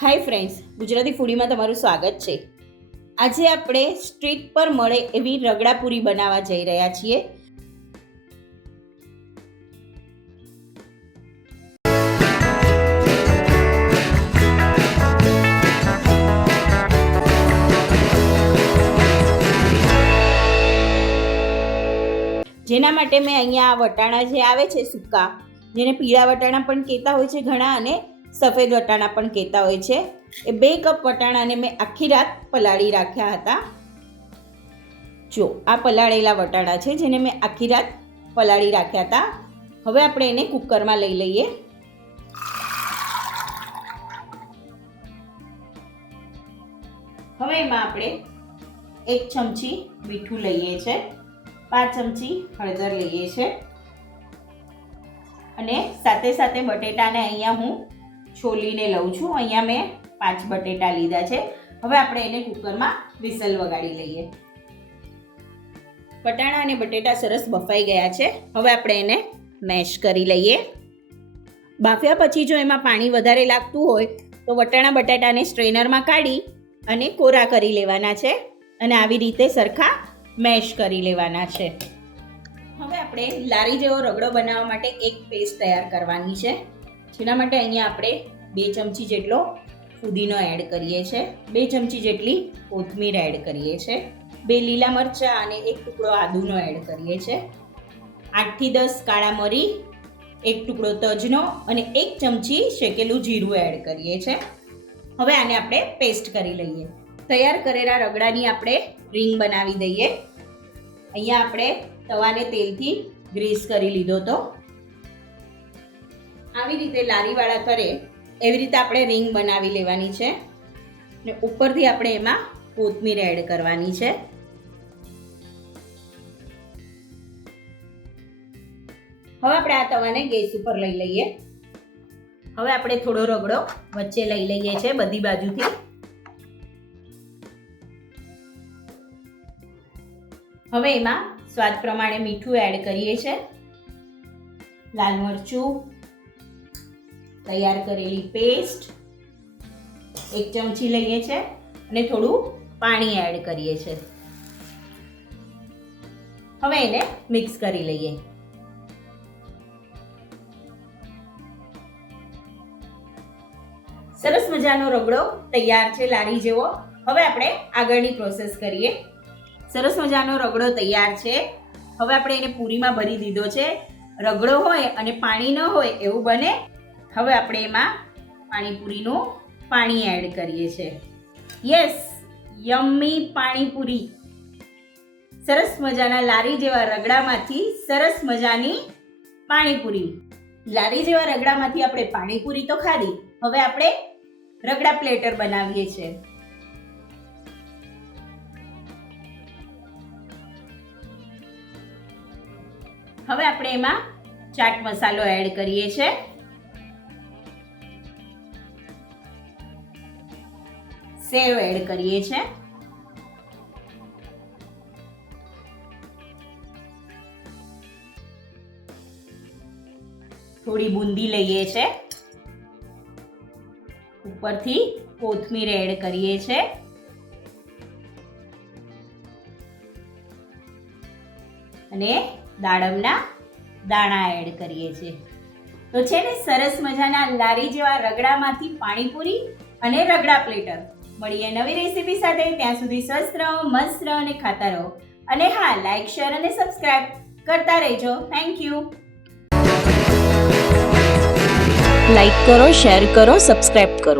Hi friends, Gujarati ફૂડીમાં તમારું સ્વાગત છે. આજે આપણે સ્ટ્રીટ પર મળે એવી રગડાપૂરી બનાવવા જઈ રહ્યા છીએ. જેના માટે મેં અહીંયા વટાણા જે આવે છે સૂકા, જેને પીળા વટાણા પણ કહેતા હોય છે ઘણા, અને સફેદ વટાણા પણ કહેતા હોય છે. એ બે કપ વટાણાને મેં આખી રાત પલાળી રાખ્યા હતા. જો, આ પલાળેલા વટાણા છે જેને મેં આખી રાત પલાળી રાખ્યા હતા. હવે આપણે એને કુકરમાં લઈ લઈએ. હવે એમાં આપણે એક ચમચી મીઠું લઈએ છે. પાંચ ચમચી હળદર લઈએ છે. અને સાથે સાથે બટેટાને અહીંયા હું છોલીને લઉં છું. અહીંયા મેં પાંચ બટેટા લીધા છે. હવે આપણે એને કુકરમાં વિસલ વગાડી લઈએ. વટાણા અને બટેટા સરસ બફાઈ ગયા છે. હવે આપણે એને મેશ કરી લઈએ. બાફ્યા પછી જો એમાં પાણી વધારે લાગતું હોય, તો વટાણા બટાટાને સ્ટ્રેનરમાં કાઢી અને કોરા કરી લેવાના છે અને આવી રીતે સરખા મેશ કરી લેવાના છે. હવે આપણે લારી જેવો રગડો બનાવવા માટે એક પેસ્ટ તૈયાર કરવાની છે. જેના માટે અહીંયા આપણે બે ચમચી જેટલો ફુદીનો એડ કરીએ છીએ બે ચમચી જેટલી કોથમીર એડ કરીએ છીએ બે લીલા મરચાં અને એક ટુકડો આદુનો એડ કરીએ છીએ આઠથી દસ કાળા મરી, એક ટુકડો તજનો અને એક ચમચી શેકેલું જીરું એડ કરીએ છીએ હવે આને આપણે પેસ્ટ કરી લઈએ. તૈયાર કરેલા રગડાની આપણે રિંગ બનાવી દઈએ. અહીંયા આપણે તવાને તેલથી ગ્રીસ કરી લીધો તો આવી રીતે લારીવાળા કરે એવી રીતે આપણે રિંગ બનાવી લેવાની છે. ને ઉપરથી આપણે એમાં કોથમીર એડ કરવાની છે. હવે આપણે આ તવાને ગેસ ઉપર લઈ લઈએ. હવે આપણે થોડો રગડો વચ્ચે લઈ લઈએ છીએ બધી બાજુથી. હવે એમાં સ્વાદ પ્રમાણે મીઠું એડ કરીએ છીએ લાલ મરચું તૈયાર કરેલી પેસ્ટ એક ચમચી લઈએ છે અને થોડું પાણી એડ કરીએ છે. હવે એને મિક્સ કરી લઈએ. સરસ મજાનો રગડો તૈયાર છે લારી જેવો. હવે આપણે આગળની પ્રોસેસ કરીએ. સરસ મજાનો રગડો તૈયાર છે. હવે આપણે એને પૂરીમાં ભરી દીધો છે. રગડો હોય અને પાણી ન હોય એવું બને હવે આપણે એમાં પાણીપુરીનું પાણી એડ કરીએ છીએ યસ યમ્મી પાણીપુરી. સરસ મજાના લારી જેવા રગડામાંથી સરસ મજાની પાણીપુરી. લારી જેવા રગડામાંથી આપણે પાણીપુરી તો ખાધી. હવે આપણે રગડા પ્લેટર બનાવીએ છીએ હવે આપણે એમાં ચાટ મસાલો એડ કરીએ છીએ સેવ એડ કરીએ છીએ થોડી બુંદી લઈએ છે. ઉપરથી કોથમીર એડ કરીએ છીએ અને દાડમના દાણા એડ કરીએ છીએ. તો છે ને સરસ મજાના લારી જેવા રગડામાંથી પાણીપુરી અને રગડા પ્લેટર મળીએ નવી રેસીપી સાથે. ત્યાં સુધી સ્વસ્થ રહો, મસ્ત રહો અને ખાતા રહો. અને હા લાઇક શેર અને સબસ્ક્રાઇબ કરતા રહેજો. થેન્ક યુ લાઇક કરો શેર કરો સબસ્ક્રાઇબ કરો.